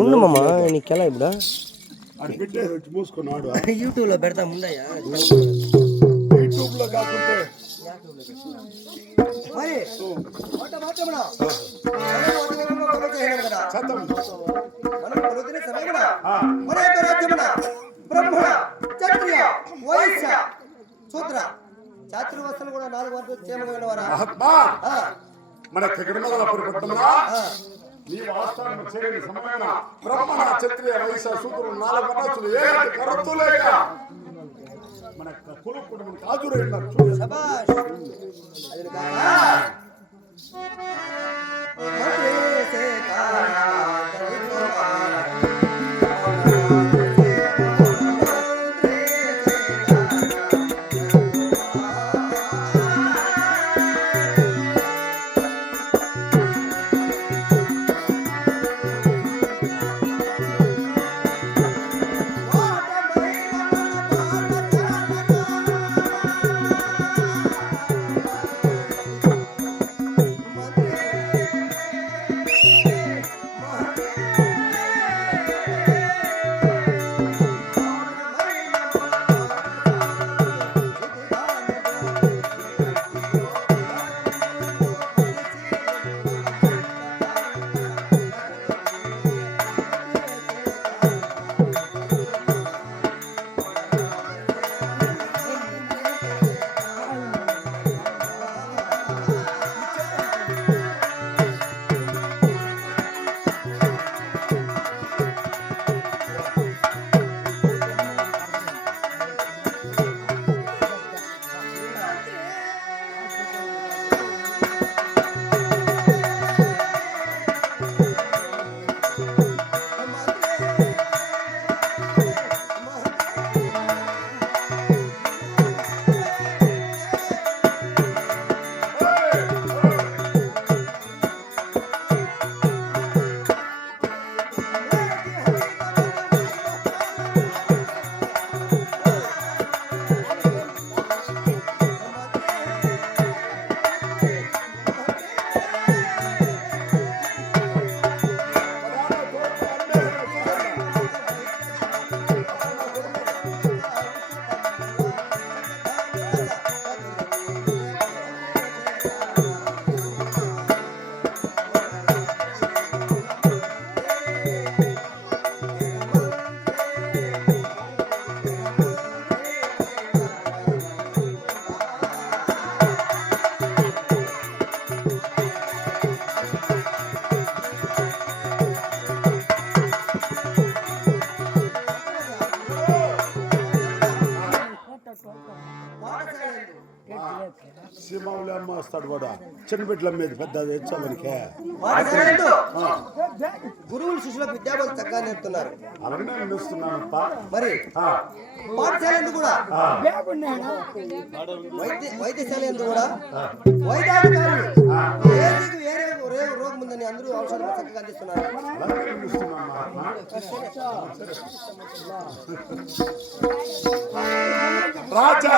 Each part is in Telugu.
ఉండు మామ నీకెలా ఇప్పుడు అది పెట్టేసి మూసుకున్నాడు. యూట్యూబ్లో పెడతా ముందయ్యా. యూట్యూబ్లో కాకుంటే మరి బ్రహ్మణ క్షత్రియ వైశ్య శూద్ర చాతుర్వర్షాలు కూడా 4 వర్షాలు చేయమని మన తిగడమగలపురి పట్టణంలో నీ వాస్తవాన్ని చేయని సమయన బ్రహ్మణ క్షత్రియ వైశ్య శూద్రులు 4 వర్షాలు ఏనాటి కరతులేక మన కుల కుటుంబం కాజురైనారు. చూడు శభాష్. అది కాక సీమావులు అమ్మ వస్తాడు కూడా చిన్న బిడ్డల మీద పెద్ద తెచ్చామనికే గురువులు శిష్యులకు విద్యాబోధ చక్కగా నేర్పుతున్నారు. అలాగే నేర్పిస్తున్నానప్ప. మరి పాఠశాల కూడా వైద్యశాల కూడా వైద్యాధికారులు వేరే రోగం ఉందని అందరూ ఔషధాలు చక్కగా అందిస్తున్నారు. రాజా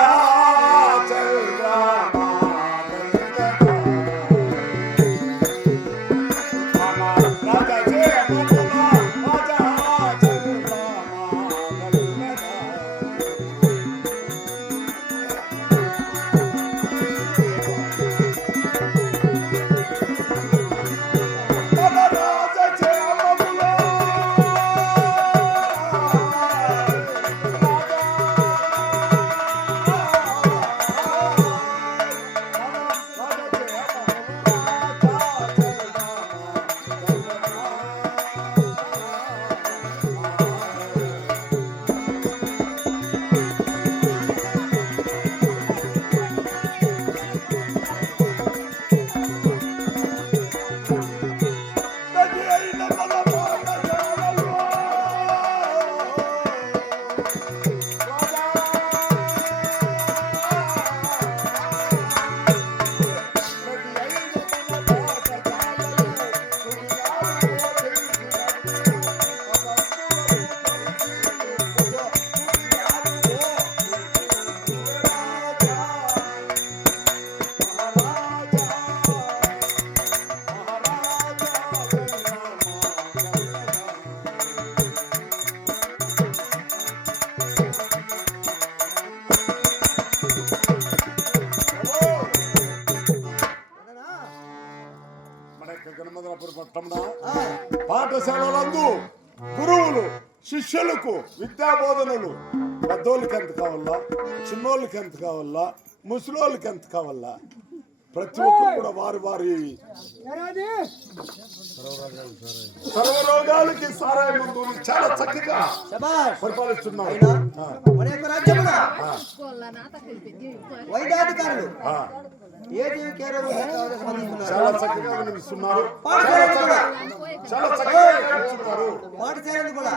వైద్యశాలలందు గురువులు శిష్యులకు విద్యాబోధనలు పెద్దోళ్ళకి ఎంత కావాలా, చిన్నోళ్ళకి ఎంత కావాలా, ముసలోళ్ళకి ఎంత కావాలా, ప్రతి ఒక్కరు కూడా వారి వారి సర్వరోగాలకి సారాయి ముందు చాలా చక్కగా శభాష్. పరిపాలిస్తున్నారు. అయినా మన యొక్క రాజ్యమున వైద్యాధికారులు ఏ జీవికి ఏ రోగం స్పందిస్తున్నారు. చాలా చక్కగా వినిపిస్తున్నారు. పాఠశాలను కూడా చాలా చక్కగా వినిపిస్తున్నారు. పాఠశాలను కూడా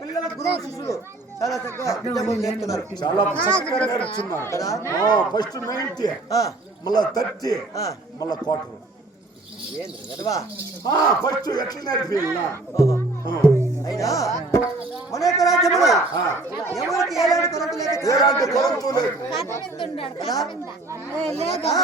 పిల్లల గురువు శిష్యులు చాలా చక్కగా విద్యాబోధన చేస్తున్నారు. చాలా చక్కగా నేర్చున్నారు కదా. ఫస్ట్ 90 ఆ, మళ్ళా 30 ఆ. మళ్ళా క్వార్టర్. ఏంది కదవా? ఫస్ట్ ఎట్లా నేర్పిల్లా ఓహో. అయినా మన యొక్క రాజ్యమున ఎవరికి ఎలాంటి కొరత లేక ఎలాంటి కొరత లేదు. కదా?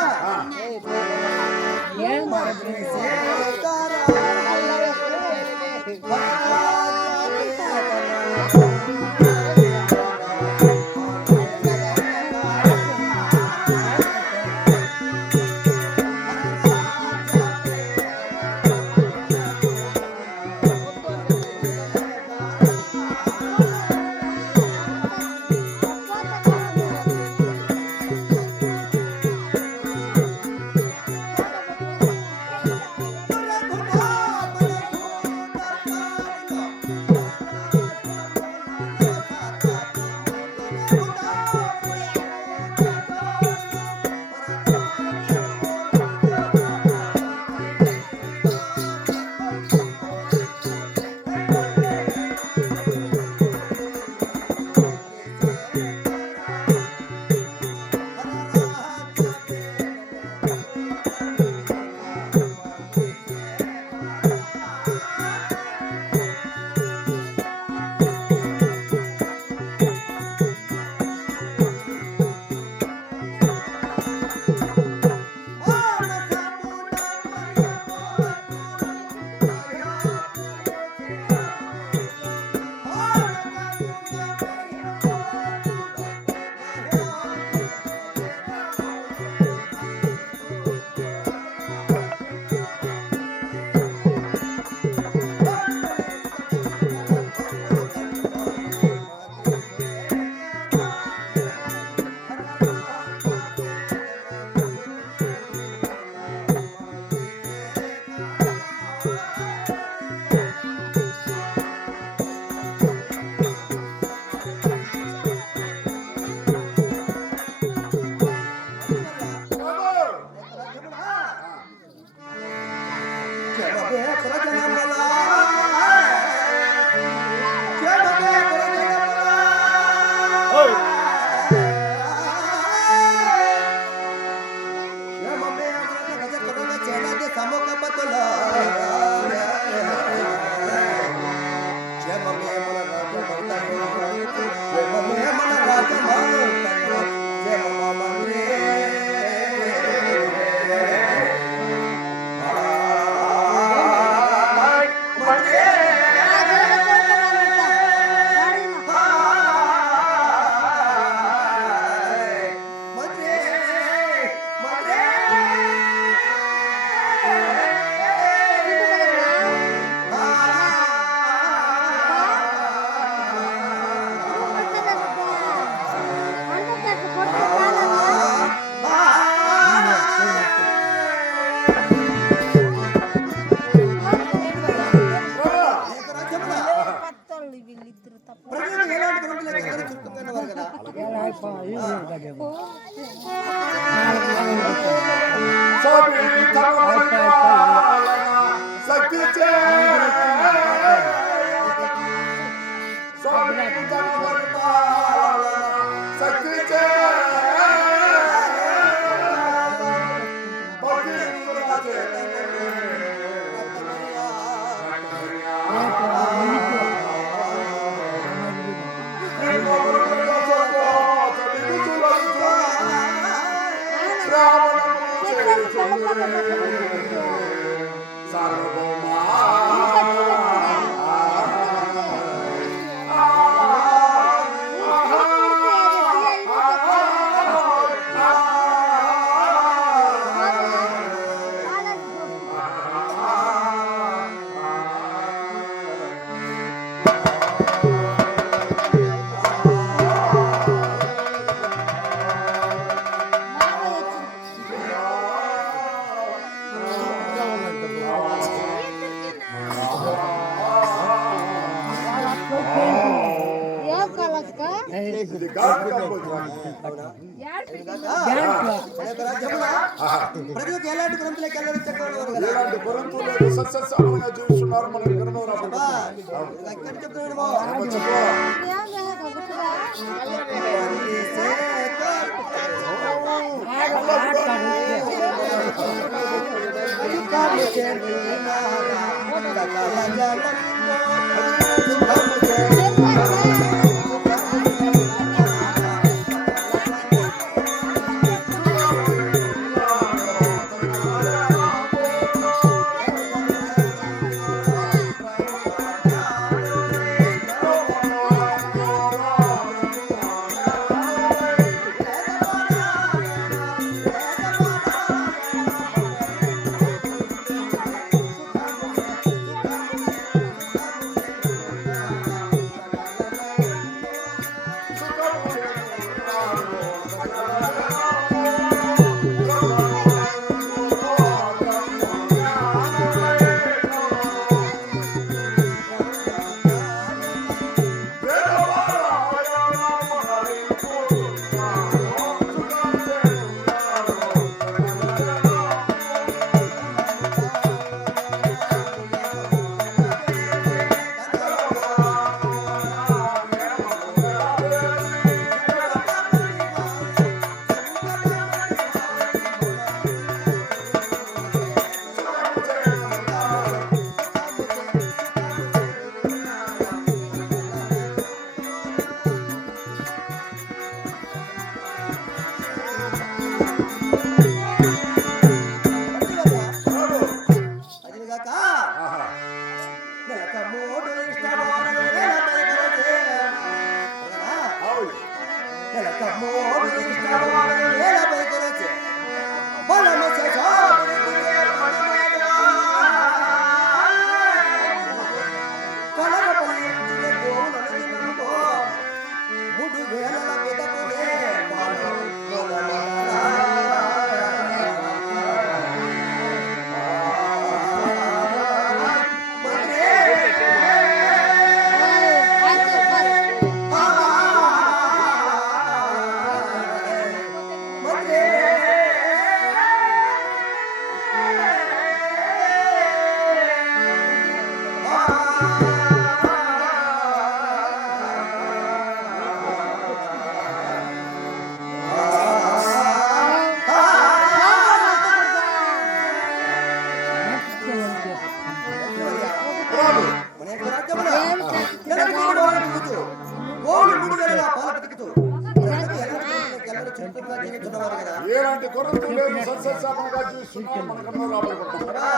సార్వభౌమ ఇది గాడ్ కంపోజ్ అవునా? మన యొక్క రాజ్యమున ప్రజలకు ఎలాంటి గ్రంథులకు వెళ్ళడం చెప్పేవారు కదా. ఎలాంటి కొరంతులు సస్యశ్యామలంగా జీవిస్తున్నారు మన గణనవరా ఇక్కడ చెప్తున్నాడు ఎలాంటి కొరంతులు లేదు సస్యశ్యామలంగా జీవిస్తున్నారు మన గణనవరా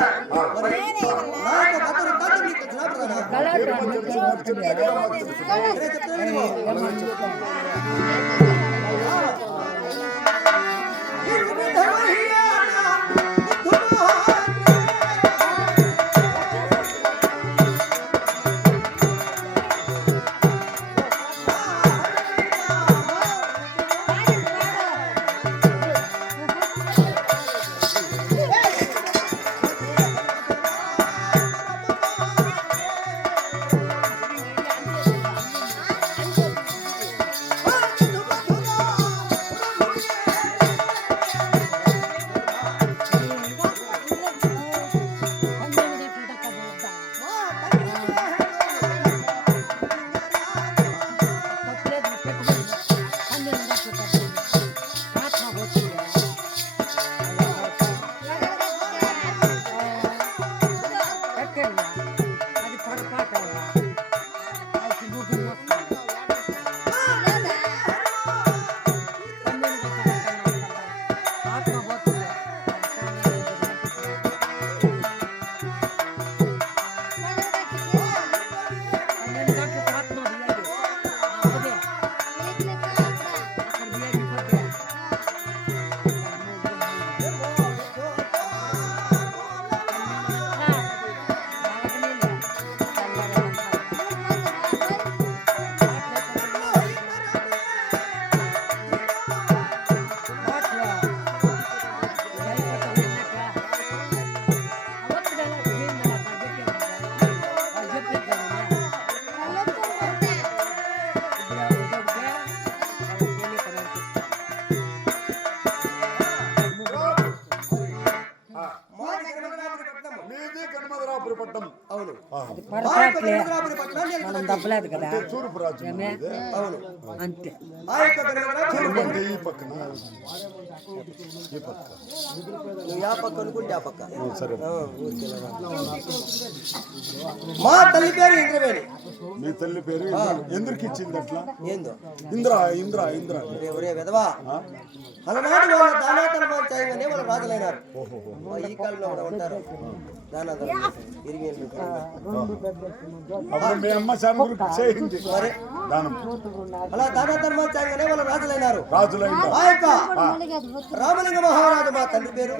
అట్లే గరుడరాపురి పట్టణాన్ని మనం ఏలుతున్నది. దప్పలేదు కదా అంటే తూర్పు రాజ్యం ఏమే? ఇది. అవును. అంతే ఆ యొక్క గరుడరాపురి తూర్పు అంటే ఈ పక్కన ఈ పక్క నువ్వు ఆ పక్క అనుకుంటే ఆ పక్క. సరే ఊరికే ఇలా రా. మా తల్లి పేరు ఇంద్రవేణి. మీ తల్లి పేరు ఎందుకు ఇచ్చింది అట్లా? ఏందో ఇంద్ర ఇంద్ర ఇంద్ర ఒరే ఒరే విధవా, అలనాడు వాళ్ళ దానాధర్మాలు చేయగానే వాళ్ళు రాజులైనారు. ఈ కాలంలో కూడా ఉంటారు దానాధర్మం ఇరిగి అప్పుడు మీ అమ్మ చానుగురికి చేయింది దానం అలా దానాధర్మాలు చేయగానే వాళ్ళు రాజులైనారు. రాజులైందా? ఆ యొక్క రామలింగ మహారాజు మా తండ్రి పేరు.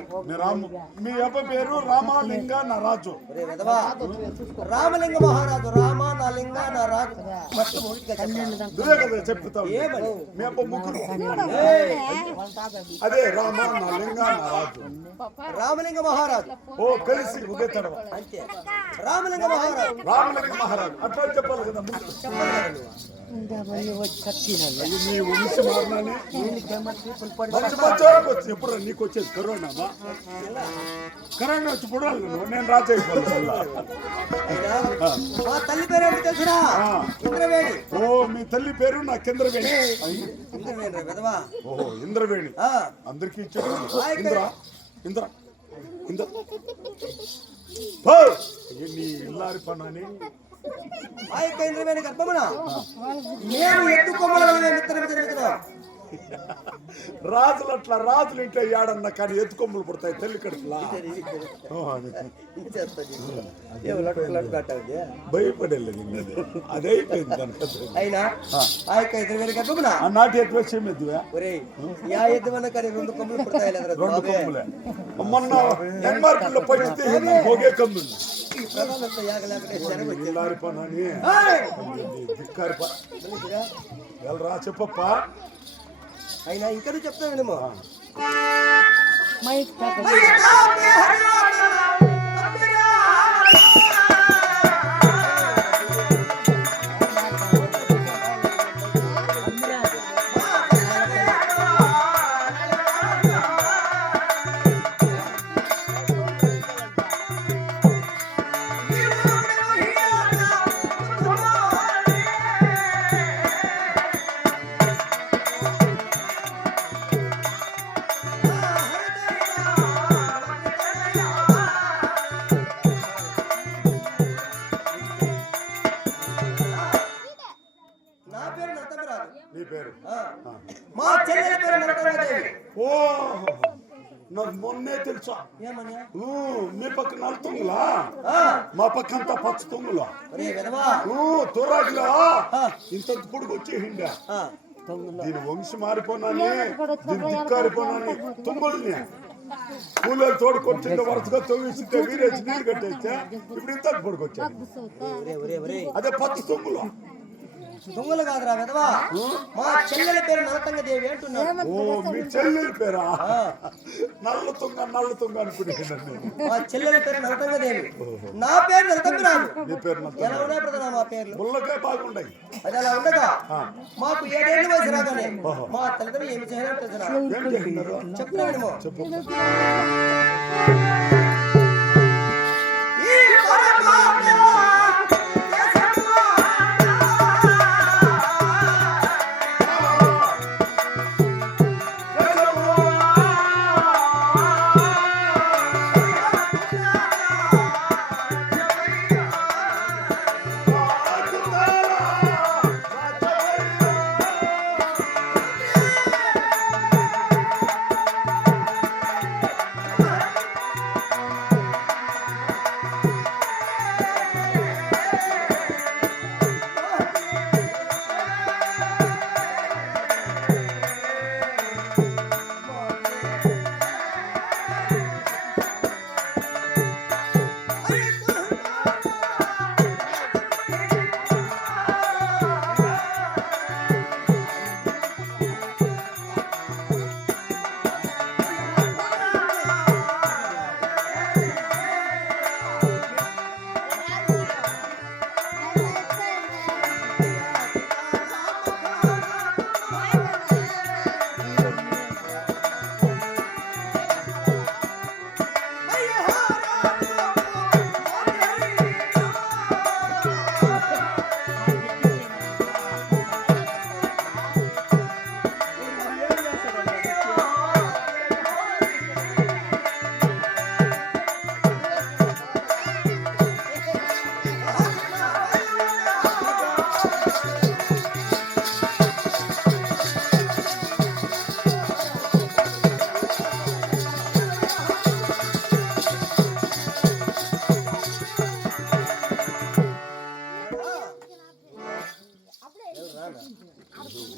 మీ అబ్బ పేరు రామలింగ నరాజు. ఒరే విధవా, రామలింగ మహారాజు. రామ నా లింగ నా రాజు మొత్తం ఊరికే చెప్పాలి. నువ్వే కదా చెప్తావు. ఏమని? మీ అబ్బ ముగ్గురు ఏయ్, అదే రామ నా లింగ నరాజు. రామలింగ మహారాజు ఓ కలిసి ఒకే తడవ అంతే. రామలింగ మహారాజు రామలింగ మహారాజు అట్లా చెప్పాలి కదా ముందు. చెప్పాలి కదా నువ్వు. అయ్యో, నీ వంశ మారినానే మంచి వచ్చి ఎప్పుడు నీకు వచ్చేది కరోనామా? కరోనా వచ్చి పుడాలి నువ్వు. నేను రాజు అయిపోవాలి. అయినా మా తల్లి పేరు ఏంటి తెలుసురా? ఇంద్రవేణి. ఓ మీ తల్లి పేరు నా ఇంద్రవేణి. ఇంద్రవేణి రా విధవా. ఓహో ఇంద్రవేణి ఆ, అందరికి ఇచ్చాడు. ఇంద్ర ఇంద్ర ఇంద్ర పో. అయ్యో, నీ ఇల్లారి పనాని ఆ యొక్క ఇంద్రవేణి గర్భమున మేము ఎత్తు కొమ్మలను మిత్రం జరుగుతున్నాం. రాజులు అట్లా రాజులు ఇంట్లో ఏడన్నా కానీ ఎత్తుకొమ్మలు పుడతాయి తల్లి కడుపులా. భయపడేలేదు అది అయిపోయింది దాని కథ. అయినా ఆ యొక్క ఇంద్రవేణి గర్భమున ఆ నాటి ఎట్టు వచ్చే మెద్దువా ఒరే యా ఎద్దువన్న కానీ 2 కొమ్మలు పుడతాయి లేదురా రెండు బాబే. కొమ్ములే. మొన్న ఎంఆర్పీలో పడితే పోగే కమ్ములు ఈ ప్రధానంతో యాగలేకపోతే జనం వచ్చేది. ఇల్లారి పనాని ఏయ్! ధిక్కారి తెలుసుగా? వెళ్ళరా చెప్పప్పా. అయినా ఇంకా నువ్వు చెప్తావు వినము. మైక్ తాత నా పేరు నరసింహరాజు. నీ పేరు మా చెల్లెల పేరు నరసింహదేవి. ఓ నాకు మొన్నే తెలుసా. ఏమని? మీ పక్క నల్ల తుంగులా ఆ, మా పక్క అంతా పచ్చ తుంగులా. ఒరే విధవా. తోరాకిలా ఇంత పొడుగు వచ్చేసిండా. ఆ, దీని వంశం మారిపోనాని దీని దిక్కారిపోనాని తుంగుల్ని కూలర్ తోడుకొచ్చిండే వరుసగా తొవ్విస్తుంటే వీరేసి నీళ్ళు కట్టేస్తే ఇప్పుడు ఇంత పొడుగు వచ్చాడు. ఒరే ఒరే ఒరే అదే పచ్చ తుంగులు. దొంగలు కాదురా విధవా. మా చెల్లెల పేరు నరసింహదేవి అంటున్నాను. ఓ మీ చెల్లెలి పేరా? నల్ల తుంగ అనుకునేదాన్ని నేను. మా చెల్లెల పేరు నరసింహదేవి. నా పేరు నరసింహరాజు. నీ పేరు నల్ల ఎలా ఉన్నాయి ప్రధాన మా పేర్లు? ముళ్ళకే బాగుండయి. అది అలా ఉండగా మాకు 7 ఏళ్ళు వయసు రాగానే మా తల్లిదండ్రులు ఏమి చేయాలో తెలుసురా? ఏం చేస్తున్నారు? చెప్తున్నా వినము. చెప్పు. ఈ పరమాత్మ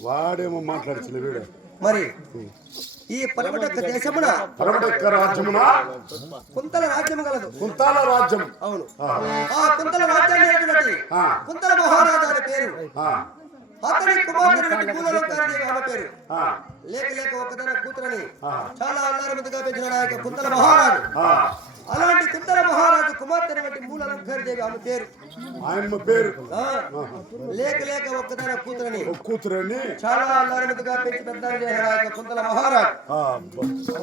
వాడేమో మాట్లాడచ్చు వీడు. మరి ఈ పలమటక్క దేశమున పరమటెక్క రాజ్యమున కుంతల రాజ్యం గలదు. కుంతాల రాజ్యం. అవును. ఆ కుంతల రాజ్యాన్ని ఏలినటువంటి కుంతల మహారాజా అని పేరు. అతని కుమార్తె పూలలోకాదేవి ఆమె పేరు. లేక లేక ఒకతన కూతురని చాలా అల్లారముద్దుగా పెంచిన ఆ యొక్క కుంతల మహారాజు. అలాంటి కుంతల మహారాజు కుమార్తె వంటి మూలలంకారదేవి ఆమె పేరు. ఆయన పేరు లేక లేక ఒక్కతన కూతురని చాలా అల్లారముద్దుగా పెంచి పెద్దాన్ని ఆ యొక్క కుంతల మహారాజు.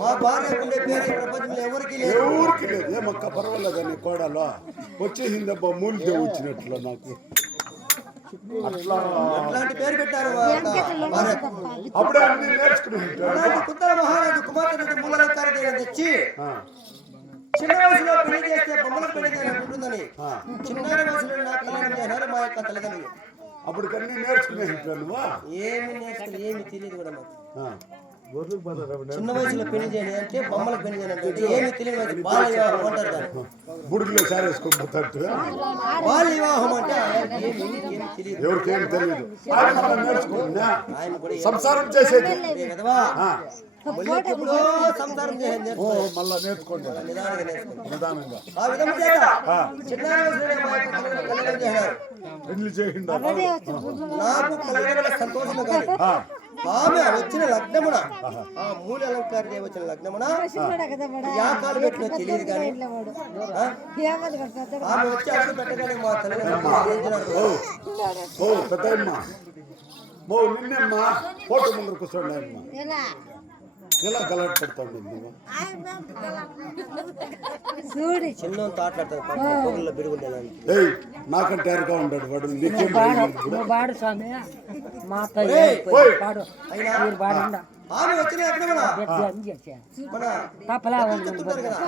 మా భార్యకుండే పేరు ఈ ప్రపంచంలో ఎవరికి లేదు. ఎవరికి లేదు. ఏమక్క పర్వాలేదని కోడలో వచ్చేసిందబ్బా మూలిదే వచ్చినట్లు నాకు అట్లా అట్లాంటి పేరు పెట్టారు. అప్పుడే అన్ని నేర్చుకుని కుంతల మహారాజు కుమార్తె మూలలంకారదేవి తెచ్చి చిన్న వయసులో పెళ్లి చేస్తే బొమ్మలకు పెళ్లి చేయాలనుకుంటుందని చిన్న వయసులో నాకు కళ్యాణం చేశారు మా యొక్క తల్లిదండ్రులు. అప్పుడు కన్నీ నేర్చుకునే ఏమి నేర్చుకుని ఏమి తెలియదు కూడా మాకు. చిన్న వయసులో పెళ్లి చేయాలి అంటే బొమ్మలకు పెళ్లి చేయాలంటే ఏమి తెలియదు. బాల వివాహం అంటారు దాన్ని. బుడుగులో సారేసుకోబోతాడు. బాల వివాహం అంటే ఏమి తెలియదు. ఎవరికేం తెలియదు. నేర్చుకుంటున్నా ఆయన కూడా సంసారం చేసేది కదవా. ఎప్పుడో సంసారం చేయండి మళ్ళా నేర్చుకోండి నిదానంగా. ఆ విధంగా చేత చిన్న వయసులోనే మా యొక్క తల్లిదండ్రులు కళ్యాణం చేశారు. పెళ్లి చేయండి. నాకు కళ్యాణ సంతోషము కానీ ఆమె వచ్చిన లగ్నమున ఆ మూల అలంకారదేవి వచ్చిన లగ్నమున యాకాలు పెట్టిన తెలియదు కానీ ఆమె వచ్చి అడుగు పెట్టగానే మా తల్లిదండ్రులు పెద్దమ్మా నిన్నమ్మా ఫోటో ముందర కూర్చోండి అమ్మా. ఎలా గలాట్ పడతాడు చిన్న తాట్లాడతాడు పొగల్లో బిడుగుండేదాన్ని. నాకంటే ఎరగా ఉంటాడు వాడు. నీకేం ఆమె వచ్చిన లగ్నమున మన చెప్తుంటారు కదా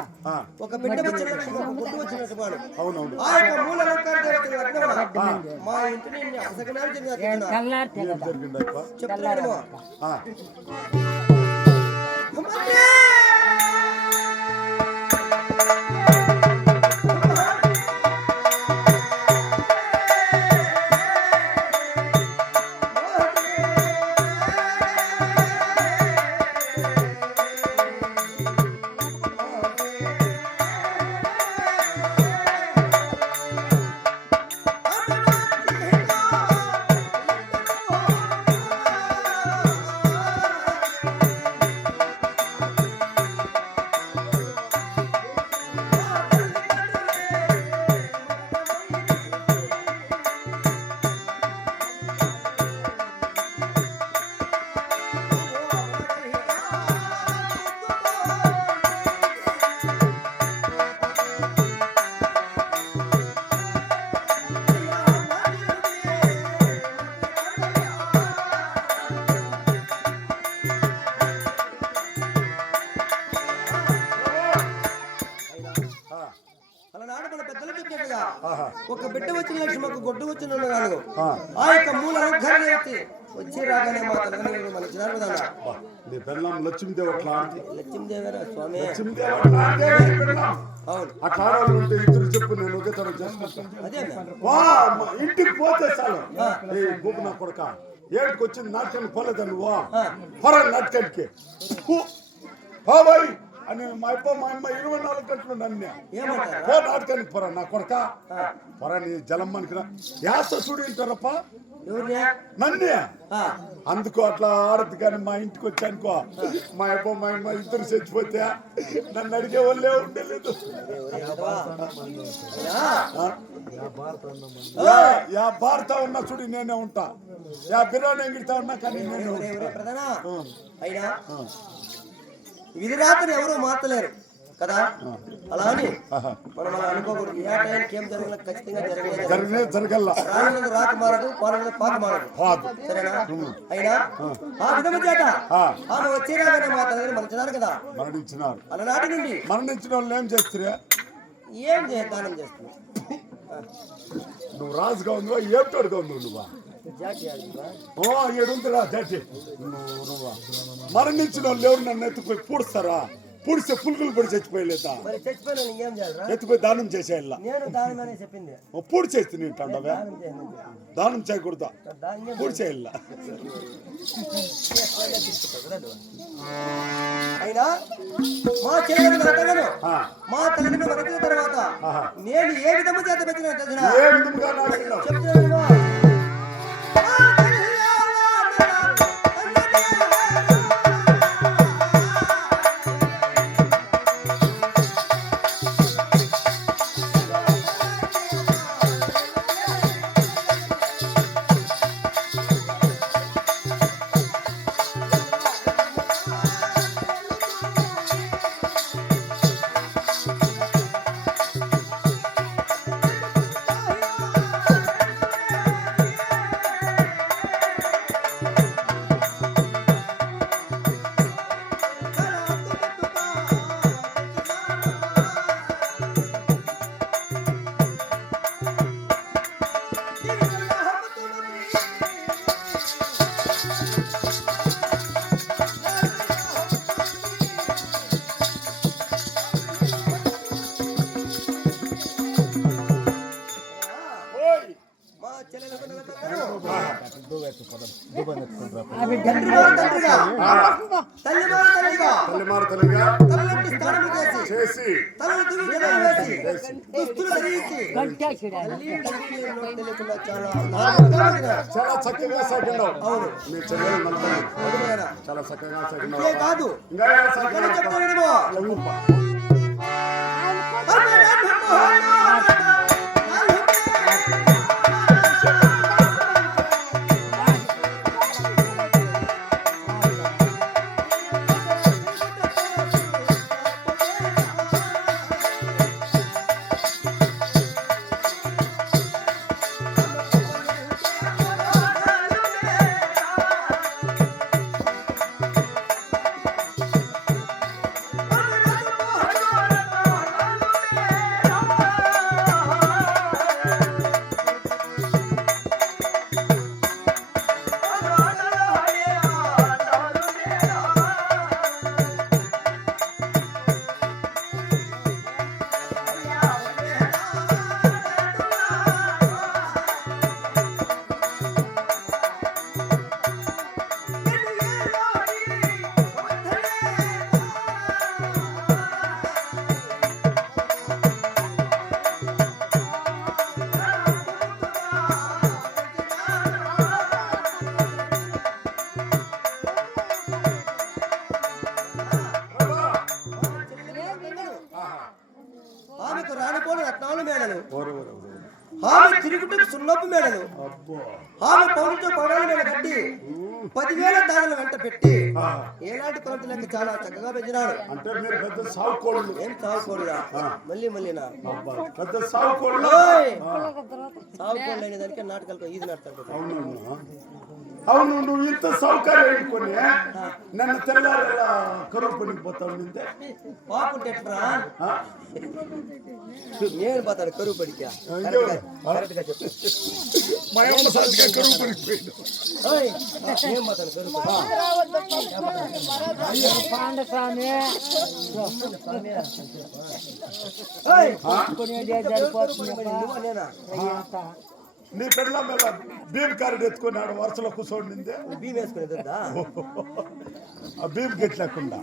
ఒక బిడ్డ వచ్చినట్టు ఒక గుడ్డు వచ్చినట్టు వాడు. అవునవును. ఆ యొక్క మూల అలంకారదేవి వచ్చిన లగ్నమున మా ఇంటిని అసగనాలు చెప్తున్నాడు. ఒక బిడ్డ వచ్చిన లక్ష్మి ఒక గొడ్డు వచ్చిన కాదు. ఆ యొక్క మూల అలంకారదేవి వచ్చి రాగానే మా తల్లిదండ్రులు మన చిన్నారు కదా. నీ పెళ్ళాం లక్ష్మీదేవి అట్లా లక్ష్మీదేవరా స్వామి. అవును. అట్లా ఉంటే ఇద్దరు చెప్పు నేను ఒకే తరం చేసుకుంటాను. అదే ఇంటికి పోతే చాలు. గోపు నా కొడక ఏడుకి వచ్చింది నాటకానికి పోలేదా నువ్వు పొర నాటకానికి బాబాయ్ అని మా అమ్మ 24 గంటలు నన్ను పో నాటకానికి పొర నా కొడక పొర నీ జలమ్మనికి యాస చూడు వింటారప్ప నన్నే. అందుకో అట్లా ఆడద్దు కానీ మా ఇంటికి వచ్చానుకో మా అమ్మ ఇద్దరు చచ్చిపోతే నన్ను అడిగే వాళ్ళే ఉండలేదు. యా భారత ఉన్నా చూడు నేనే ఉంటా. యా బిర్యానీ ఎంగిడతా ఉన్నా కానీ నేనే ఉంటా. అయినా ఇది రాత్రి ఎవరూ మార్చలేరు కదా. అలా అని మనం అలా అనుకోకూడదు. ఏ టైంకి ఏం జరగలేదు ఖచ్చితంగా జరగల. రానున్నది రాక మారదు, పాలన్నది పాక మారదు. సరేనా? అయినా ఆ విధము చేత ఆమె వచ్చేరాగానే మా తల్లిని మరణించినారు కదా. మరణించినారు. అలనాటి నుండి మరణించిన వాళ్ళు ఏం చేస్తారా? ఏం దానం చేస్తున్నా. నువ్వు రాజుగా ఉందో ఏం తోడుగా ఉందో నువ్వా? ఏడుందిరా జాతి. నువ్వు మరణించిన వాళ్ళు ఎవరు నన్ను ఎత్తుకుపోయి పూడుస్తారా? పుడిస్తే పులుకులు పొడి చచ్చిపోయలేదా మరి చచ్చిపోయినా ఇంకేం చేయాలరా? ఎత్తిపోయి దానం చేసేయాల నేను దానిమనే చెప్పింది. పూడి చేస్తే తింటాండవే దానం చేయను. దానం చేయకూడదా దాన్ని పూడి చేయాల అయినా మా చెల్లెలు అడగను. మా తల్లిని వరకిన తర్వాత నేను ఏ విధము చేత పెట్టిన తెలిసిన ఏ విధంగా నాటినావు? చెప్తున్నాను. తల్లిమారు తల్లిగా చేసి చాలా చక్కగా సాగినావు. అవును. మీ చెల్లెలు నలుగురు చాలా చక్కగా సాగినావు. కాదు ఇంకా చెప్తాను. ఆమెకు రానిపోని రత్నాలు మేడలు, ఆమె తిరుగుటకు సున్నపు మేడలు, ఆమె పౌరుతో పౌరాల మీద కట్టి 10,000 దాడుల వెంట పెట్టి ఏలాంటి కొలతలకి చాలా చక్కగా పెంచినాడు. అంటే మీరు పెద్ద సావుకోళ్ళు. ఏం సాగుకోడుగా మళ్ళీనా పెద్ద సావుకోళ్ళు. సాగుకోళ్ళు అయిన దానికి నాటకాలు ఇది నాటకాలు. అవును, నువ్వు ఇంత సౌకర్యం వేడుకొని నన్ను తెల్లారేలా కరువు పనికి పోతావు. నిందే పాకుంటే నేను పోతాను కరువు పడికా. కరువు పనికి పోయింది. ఏం పోతాను కరువు నీ పెళ్ళ మీద భీమ్ కారుడు ఎత్తుకున్నాడు వరుసలో కూర్చోండి. నిందే భీమ్ వేసుకునేదా ఆ భీమ్ గెట్లేకుండా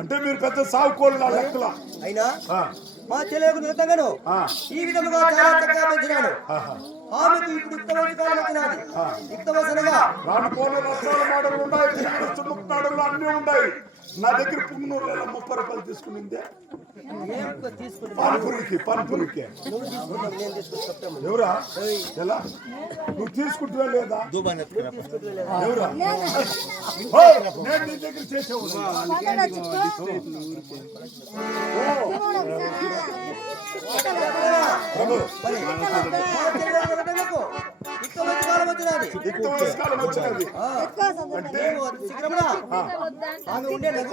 అంటే మీరు పెద్ద సాగుకోళ్ళు లెక్కల. అయినా మా చెల్లెకు నిజంగాను ఈ విధముగా చాలా చక్కగా పెంచినాడు. ఆమెకు ఇప్పుడు యుక్త వయసు కాలం వచ్చినది. యుక్త వయసునగా రానుకోలు రసాల మాటలు ఉన్నాయి, చుముక్ మాటలు అన్నీ ఉన్నాయి. నా దగ్గర 30 రూపాయలు తీసుకునిందే పాన్పురికి. ఎవరా ఎలా నువ్వు తీసుకుంటువా లేదా? ఎవరా నేను నీ దగ్గర చేసేవాడు. అంటే ఆమె ఉండే అలాగే